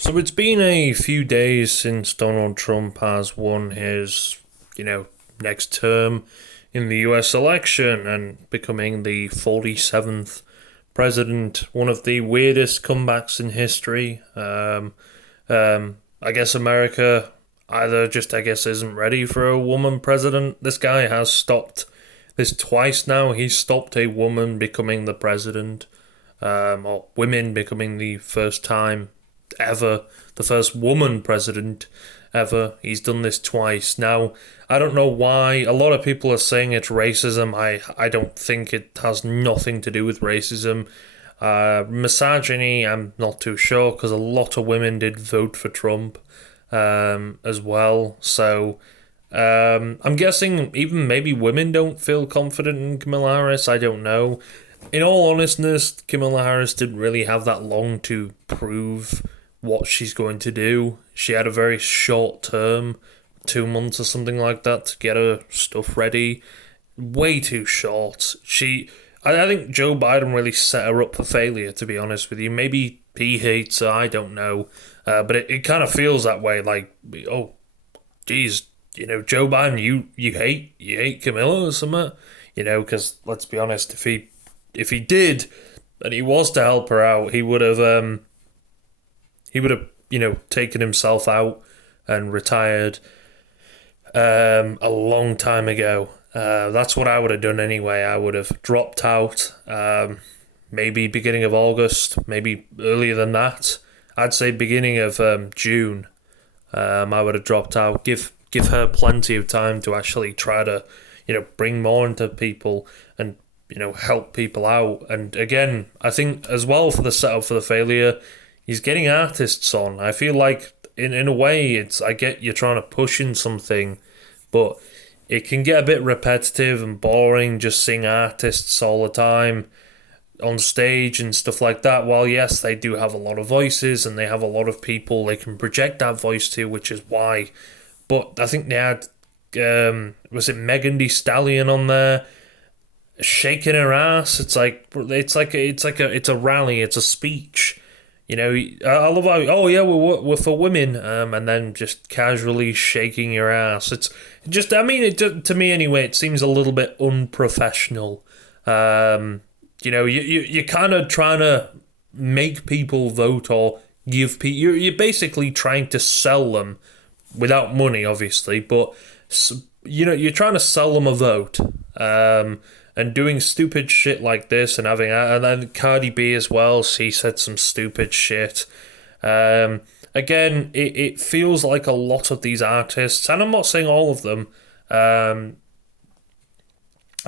So it's been a few days since Donald Trump has won his, next term in the US election and becoming the 47th president. One of the weirdest comebacks in history. I guess America either just, isn't ready for a woman president. This guy has stopped this twice now. He's stopped a woman becoming the president, or women becoming the first time ever, the first woman president ever. He's done this twice. Now, I don't know why. A lot of people are saying it's racism. I don't think it has nothing to do with racism. Misogyny, I'm not too sure because a lot of women did vote for Trump as well. So I'm guessing even maybe women don't feel confident in Kamala Harris. I don't know. In all honestness, Kamala Harris didn't really have that long to prove what she's going to do. She had a very short term, 2 months or something like that, to get her stuff ready. Way too short. I think Joe Biden really set her up for failure, to be honest with you. Maybe he hates her, I don't know. But it kind of feels that way, like, oh, geez, Joe Biden, you hate Camilla or something? Because let's be honest, if he did, and he was to help her out, he would have taken himself out and retired a long time ago. That's what I would have done anyway. I would have dropped out, maybe beginning of August, maybe earlier than that. I'd say beginning of June. I would have dropped out. Give her plenty of time to actually try to, bring more into people and help people out. And again, I think as well for the setup for the failure, he's getting artists on. I feel like in a way, I get you're trying to push in something, but it can get a bit repetitive and boring just seeing artists all the time on stage and stuff like that. While yes, they do have a lot of voices and they have a lot of people they can project that voice to, which is why. But I think they had was it Megan Thee Stallion on there shaking her ass. It's a rally. It's a speech. I love how, oh yeah, we're for women, and then just casually shaking your ass. It's just, to me anyway, it seems a little bit unprofessional. You're kind of trying to make people vote or give people, you're basically trying to sell them without money, obviously, but you're trying to sell them a vote. And doing stupid shit like this and then Cardi B as well, she said some stupid shit. Again, it feels like a lot of these artists, and I'm not saying all of them, I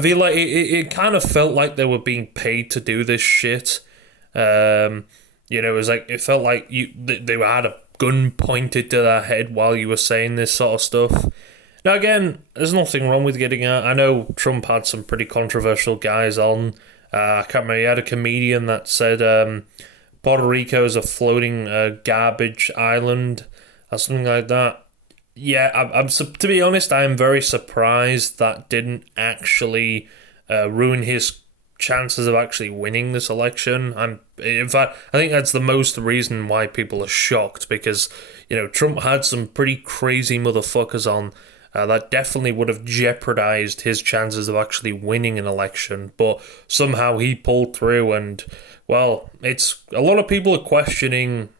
feel like it kind of felt like they were being paid to do this shit. It was like, it felt like they had a gun pointed to their head while you were saying this sort of stuff. Now, again, there's nothing wrong with getting out. I know Trump had some pretty controversial guys on. I can't remember, he had a comedian that said Puerto Rico is a floating garbage island or something like that. Yeah, I'm to be honest, I am very surprised that didn't actually ruin his chances of actually winning this election. In fact, I think that's the most reason why people are shocked, because, Trump had some pretty crazy motherfuckers on that definitely would have jeopardized his chances of actually winning an election, but somehow he pulled through. And, well, it's a lot of people are questioning,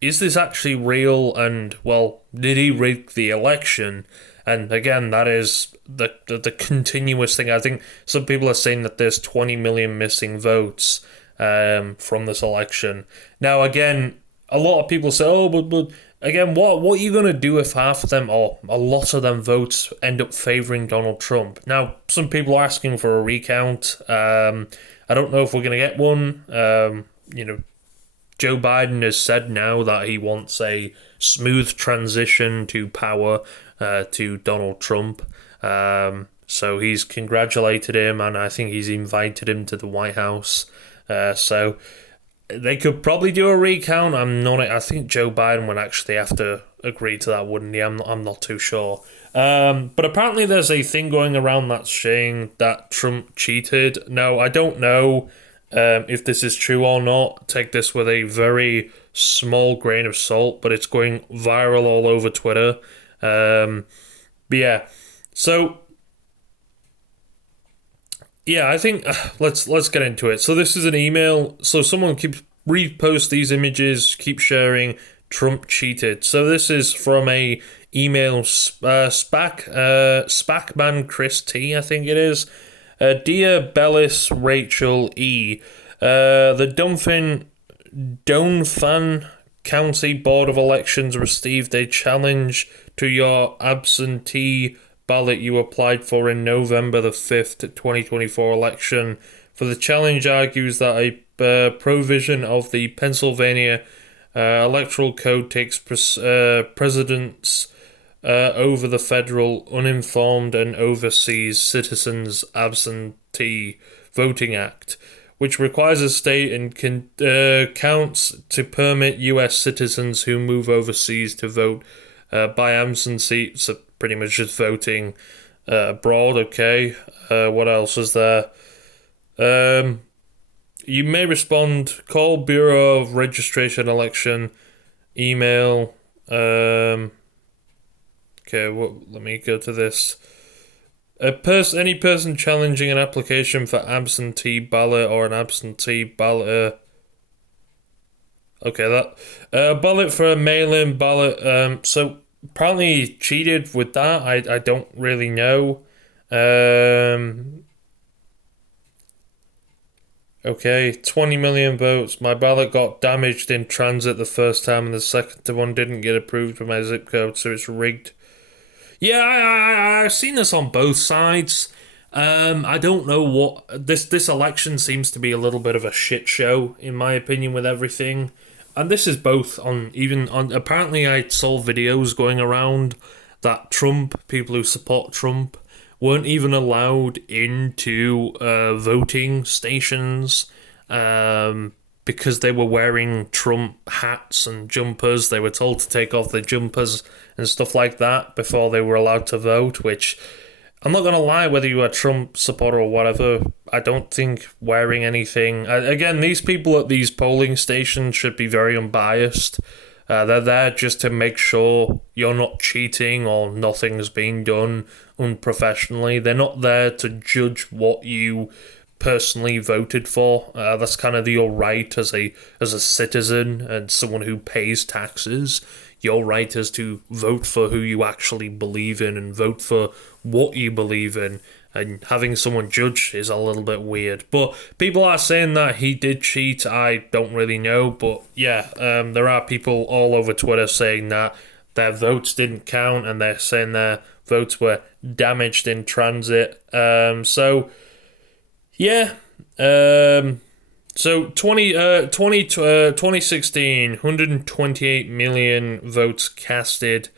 is this actually real? And, well, did he rig the election? And again, that is the continuous thing. I think some people are saying that there's 20 million missing votes from this election. Now, again, a lot of people say, oh, but again, what are you going to do if half of them, or a lot of them votes end up favouring Donald Trump? Now, some people are asking for a recount. I don't know if we're going to get one. Joe Biden has said now that he wants a smooth transition to power to Donald Trump. So he's congratulated him, and I think he's invited him to the White House. So they could probably do a recount. I think Joe Biden would actually have to agree to that, wouldn't he? I'm not too sure. But apparently there's a thing going around that's saying that Trump cheated. No, I don't know. If this is true or not, take this with a very small grain of salt, but it's going viral all over Twitter. But yeah, so yeah, I think let's get into it. So this is an email. So someone keeps repost these images, keep sharing. Trump cheated. So this is from a email Spacman Chris T, I think it is. Dear Bellis Rachel E, the Donphan County Board of Elections received a challenge to your absentee ballot you applied for in November the 5th, 2024 election. For the challenge argues that a provision of the Pennsylvania Electoral Code takes precedence over the federal Uninformed and Overseas Citizens Absentee Voting Act, which requires a state and counts to permit U.S. citizens who move overseas to vote by absentee, so pretty much just voting abroad, okay? What else is there? You may respond, call Bureau of Registration Election, email, okay, let me go to this. Any person challenging an application for absentee ballot or an absentee ballot, okay, that ballot for a mail-in ballot. So apparently he cheated with that. I don't really know. Okay, 20 million votes. My ballot got damaged in transit the first time, and the second one didn't get approved with my zip code, so it's rigged. Yeah, I've seen this on both sides. I don't know what this election seems to be a little bit of a shit show, in my opinion, with everything. And this is both on apparently I saw videos going around that people who support Trump weren't even allowed into voting stations because they were wearing Trump hats and jumpers. They were told to take off their jumpers and stuff like that before they were allowed to vote, which I'm not going to lie, whether you're a Trump supporter or whatever, I don't think wearing anything... Again, these people at these polling stations should be very unbiased. They're there just to make sure you're not cheating or nothing's being done unprofessionally. They're not there to judge what you personally voted for. That's kind of your right as a citizen and someone who pays taxes. Your right is to vote for who you actually believe in and vote for what you believe in. And having someone judge is a little bit weird. But people are saying that he did cheat. I don't really know. But yeah, there are people all over Twitter saying that their votes didn't count and they're saying their votes were damaged in transit. So, yeah. So 2016, 128 million votes casted.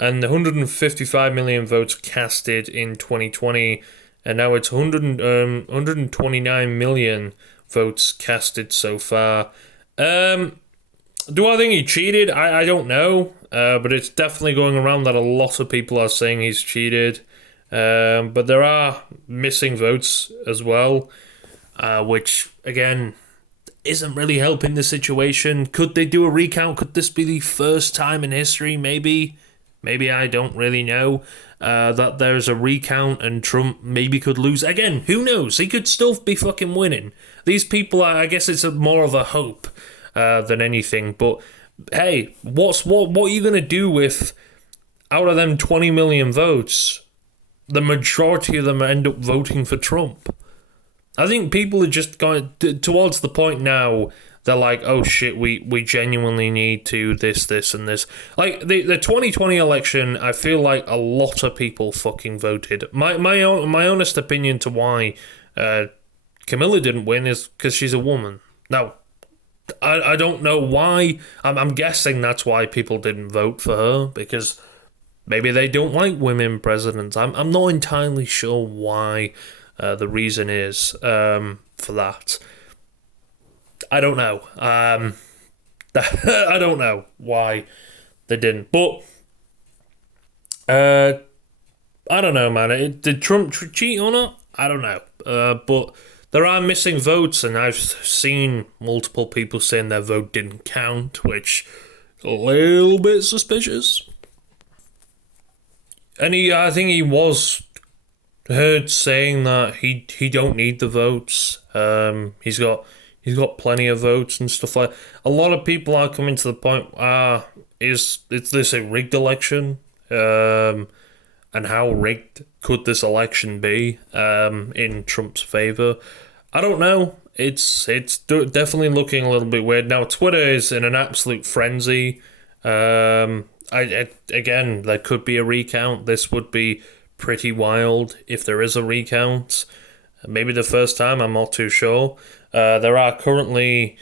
And 155 million votes casted in 2020, and now it's 129 million votes casted so far. Do I think he cheated? I don't know, but it's definitely going around that a lot of people are saying he's cheated. But there are missing votes as well, which, again, isn't really helping the situation. Could they do a recount? Could this be the first time in history, maybe, I don't really know, that there's a recount and Trump maybe could lose. Again, who knows? He could still be fucking winning. These people are, I guess it's more of a hope than anything. But hey, what are you going to do with, out of them 20 million votes, the majority of them end up voting for Trump? I think people are just going towards the point now. They're like, oh shit, we genuinely need to this, and this. Like, the 2020 election, I feel like a lot of people fucking voted. My honest opinion to why Camilla didn't win is because she's a woman. Now, I don't know why. I'm guessing that's why people didn't vote for her, because maybe they don't like women presidents. I'm not entirely sure why the reason is for that. I don't know. I don't know why they didn't. But I don't know, man. Did Trump cheat or not? I don't know. But there are missing votes, and I've seen multiple people saying their vote didn't count, which a little bit suspicious. And I think he was heard saying that he don't need the votes. He's got plenty of votes and stuff like. A lot of people are coming to the point. Is this a rigged election? And how rigged could this election be? In Trump's favor, I don't know. It's definitely looking a little bit weird now. Twitter is in an absolute frenzy. Again, there could be a recount. This would be pretty wild if there is a recount. Maybe the first time, I'm not too sure. There are currently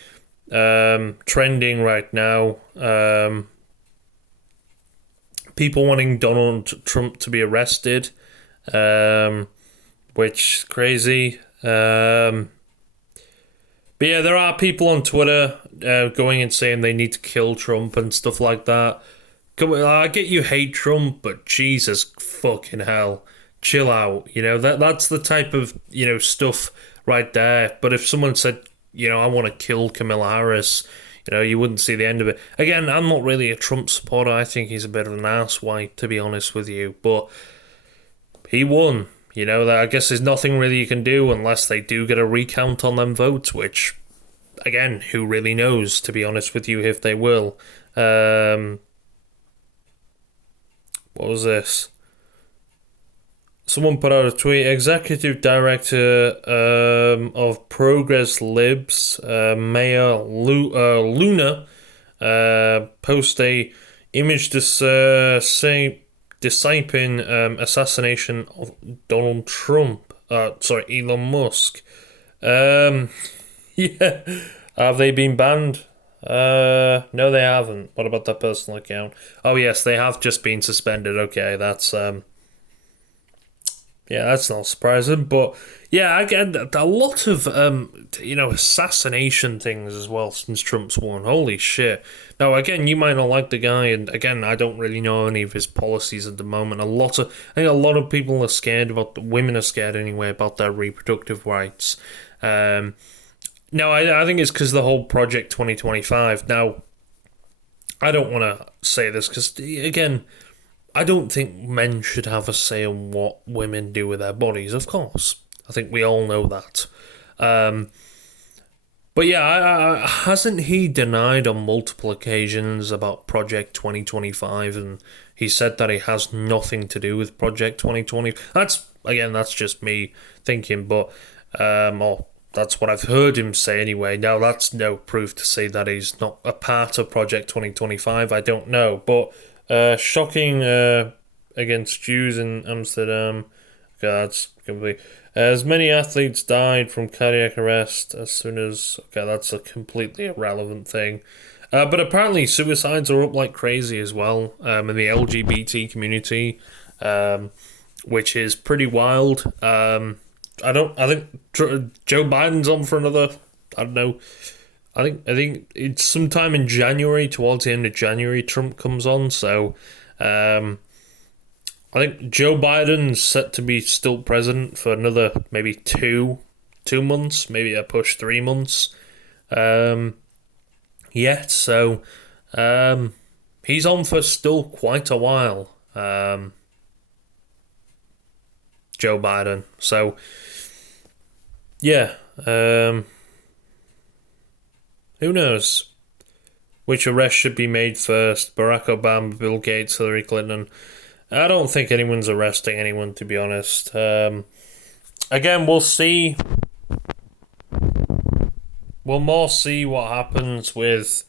trending right now people wanting Donald Trump to be arrested, which is crazy. But yeah, there are people on Twitter going and saying they need to kill Trump and stuff like that. I get you hate Trump, but Jesus fucking hell, chill out. That's the type of stuff right there. But if someone said, I want to kill Kamala Harris, you wouldn't see the end of it. Again, I'm not really a Trump supporter. I think he's a bit of an asswipe, to be honest with you. But he won. I guess there's nothing really you can do unless they do get a recount on them votes, which, again, who really knows, to be honest with you, if they will. What was this? Someone put out a tweet. Executive Director of Progress Libs, Mayor Luna, post a image discipling assassination of Donald Trump. Elon Musk. Yeah. Have they been banned? No, they haven't. What about their personal account? Oh, yes, they have just been suspended. Okay, that's that's not surprising. But yeah, I get a lot of assassination things as well since Trump's won. Holy shit! Now, again, you might not like the guy, and again, I don't really know any of his policies at the moment. I think a lot of people are scared women are scared anyway about their reproductive rights. No, I think it's because the whole Project 2025. Now, I don't want to say this because, again, I don't think men should have a say on what women do with their bodies, of course. I think we all know that. But yeah, hasn't he denied on multiple occasions about Project 2025, and he said that he has nothing to do with Project 2020? That's just me thinking, but or that's what I've heard him say anyway. Now, that's no proof to say that he's not a part of Project 2025. I don't know, but shocking against Jews in Amsterdam. God's complete. As many athletes died from cardiac arrest as soon as... Okay, that's a completely irrelevant thing. But apparently suicides are up like crazy as well in the LGBT community, which is pretty wild. I think Joe Biden's on for another... I don't know. I think it's sometime in January, towards the end of January, Trump comes on. So, I think Joe Biden's set to be still president for another maybe two months, maybe a push 3 months. So he's on for still quite a while. Joe Biden. So, yeah. Who knows which arrest should be made first? Barack Obama, Bill Gates, Hillary Clinton. I don't think anyone's arresting anyone, to be honest. Again, we'll see. We'll more see what happens with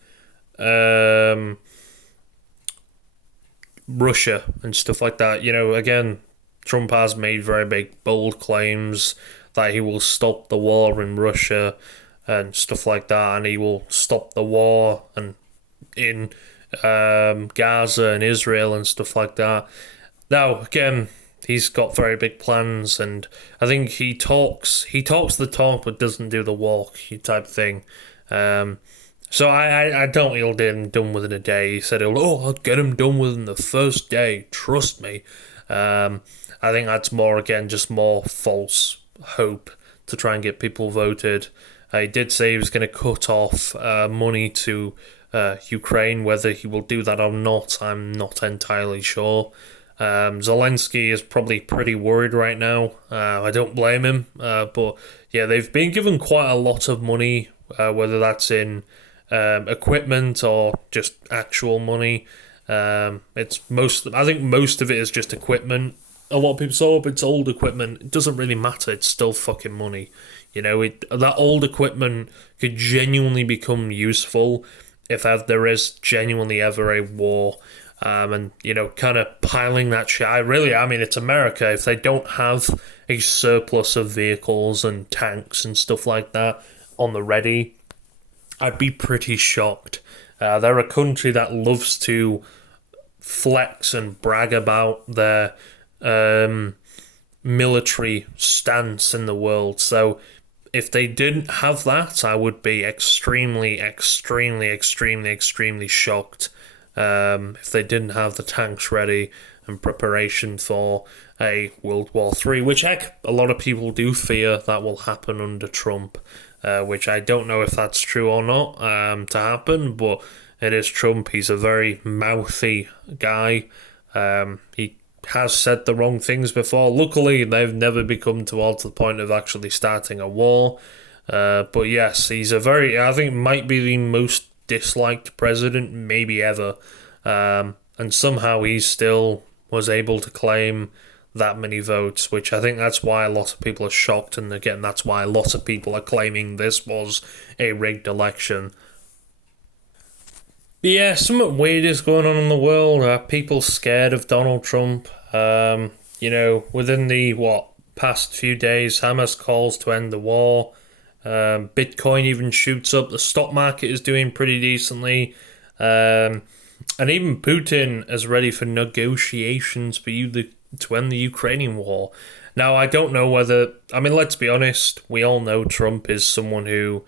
Russia and stuff like that. Again, Trump has made very big, bold claims that he will stop the war in Russia and stuff like that, and he will stop the war and in Gaza and Israel and stuff like that. Now, again, he's got very big plans, and I think he talks the talk but doesn't do the walk type thing. So I don't think he'll get him done within a day. He said, I'll get him done within the first day, trust me. I think that's more, again, just more false hope to try and get people voted. He did say he was going to cut off money to Ukraine. Whether he will do that or not, I'm not entirely sure. Zelensky is probably pretty worried right now. I don't blame him. But yeah, they've been given quite a lot of money, whether that's in equipment or just actual money. It's most. I think most of it is just equipment. A lot of people say, "Oh, but it's old equipment." It doesn't really matter. It's still fucking money. That old equipment could genuinely become useful if there is genuinely ever a war. And kind of piling that shit. I mean, it's America. If they don't have a surplus of vehicles and tanks and stuff like that on the ready, I'd be pretty shocked. They're a country that loves to flex and brag about their military stance in the world. So if they didn't have that, I would be extremely, extremely, extremely, extremely shocked. If they didn't have the tanks ready and preparation for a World War III, which heck, a lot of people do fear that will happen under Trump, which I don't know if that's true or not to happen, but it is Trump. He's a very mouthy guy. He has said the wrong things before. Luckily, they've never become towards the point of actually starting a war. But yes, he's I think might be the most disliked president maybe ever, and somehow he still was able to claim that many votes, which I think that's why a lot of people are shocked, and again that's why a lot of people are claiming this was a rigged election. But yeah, something weird is going on in the world. People scared of Donald Trump. Within the past few days, Hamas calls to end the war. Bitcoin even shoots up. The stock market is doing pretty decently. And even Putin is ready for negotiations to end the Ukrainian war. Now, I don't know whether... I mean, let's be honest. We all know Trump is someone who...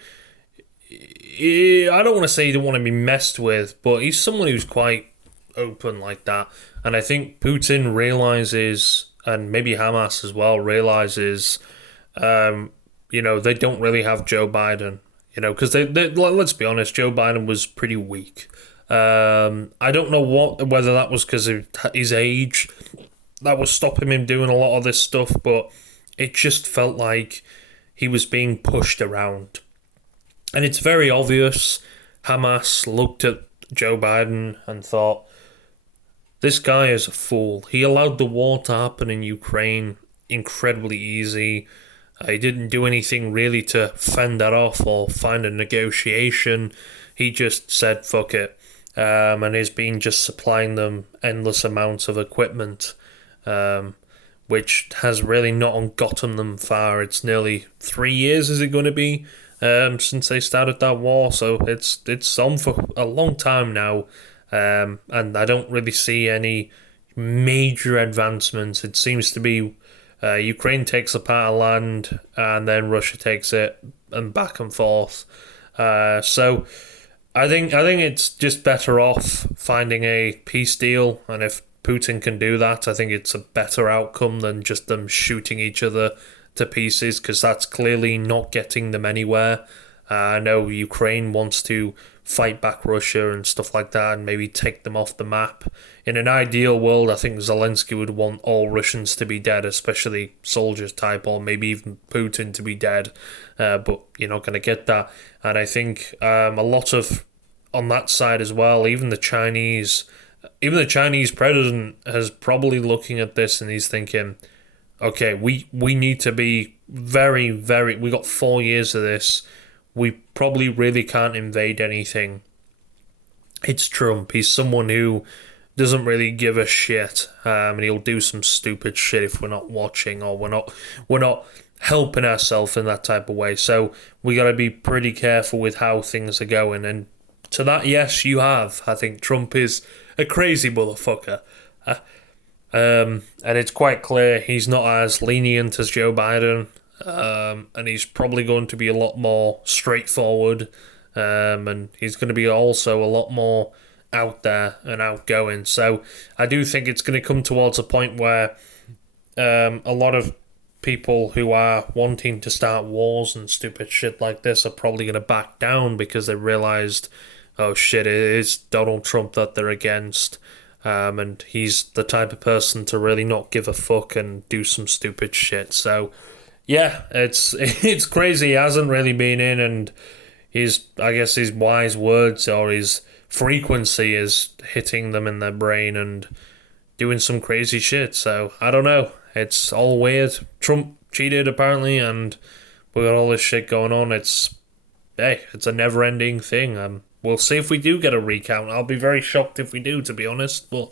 I don't want to say he don't want to be messed with, but he's someone who's quite open like that. And I think Putin realizes, and maybe Hamas as well, realizes... they don't really have Joe Biden, because let's be honest, Joe Biden was pretty weak. I don't know whether that was because of his age that was stopping him doing a lot of this stuff, but it just felt like he was being pushed around. And it's very obvious Hamas looked at Joe Biden and thought, this guy is a fool. He allowed the war to happen in Ukraine incredibly easy. He didn't do anything really to fend that off or find a negotiation. He just said, fuck it. And he's been just supplying them endless amounts of equipment, which has really not gotten them far. It's nearly 3 years, is it going to be, since they started that war? So it's on for a long time now. And I don't really see any major advancements. It seems to be Ukraine takes a part of land and then Russia takes it, and back and forth. So I think it's just better off finding a peace deal, and if Putin can do that, I think it's a better outcome than just them shooting each other to pieces, because that's clearly not getting them anywhere. I know Ukraine wants to fight back Russia and stuff like that and maybe take them off the map. In an ideal world, I think Zelensky would want all Russians to be dead, especially soldiers type, or maybe even Putin to be dead. But you're not going to get that. And I think a lot of, on that side as well, even the Chinese president is probably looking at this and he's thinking, okay, we need to be very, very... We got 4 years of this. We probably really can't invade anything. It's Trump. He's someone who doesn't really give a shit, and he'll do some stupid shit if we're not watching, or we're not helping ourselves in that type of way. So we got to be pretty careful with how things are going. And to that, yes, you have. I think Trump is a crazy motherfucker. And it's quite clear he's not as lenient as Joe Biden. And he's probably going to be a lot more straightforward, and he's going to be also a lot more out there and outgoing. So I do think it's going to come towards a point where a lot of people who are wanting to start wars and stupid shit like this are probably going to back down because they realized, oh shit, it is Donald Trump that they're against. And he's the type of person to really not give a fuck and do some stupid shit. So, yeah, it's crazy. He hasn't really been in, and I guess his wise words or his frequency is hitting them in their brain and doing some crazy shit. So I don't know. It's all weird. Trump cheated apparently, and we got all this shit going on. It's a never-ending thing. We'll see if we do get a recount. I'll be very shocked if we do, to be honest. But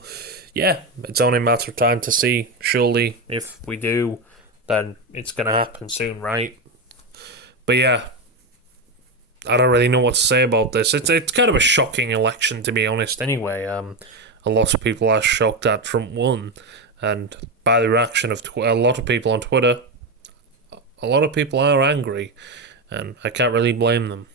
yeah, it's only a matter of time to see. Surely, if we do, then it's gonna happen soon, right? But yeah, I don't really know what to say about this. It's kind of a shocking election, to be honest. Anyway, a lot of people are shocked that Trump won, and by the reaction of a lot of people on Twitter, a lot of people are angry, and I can't really blame them.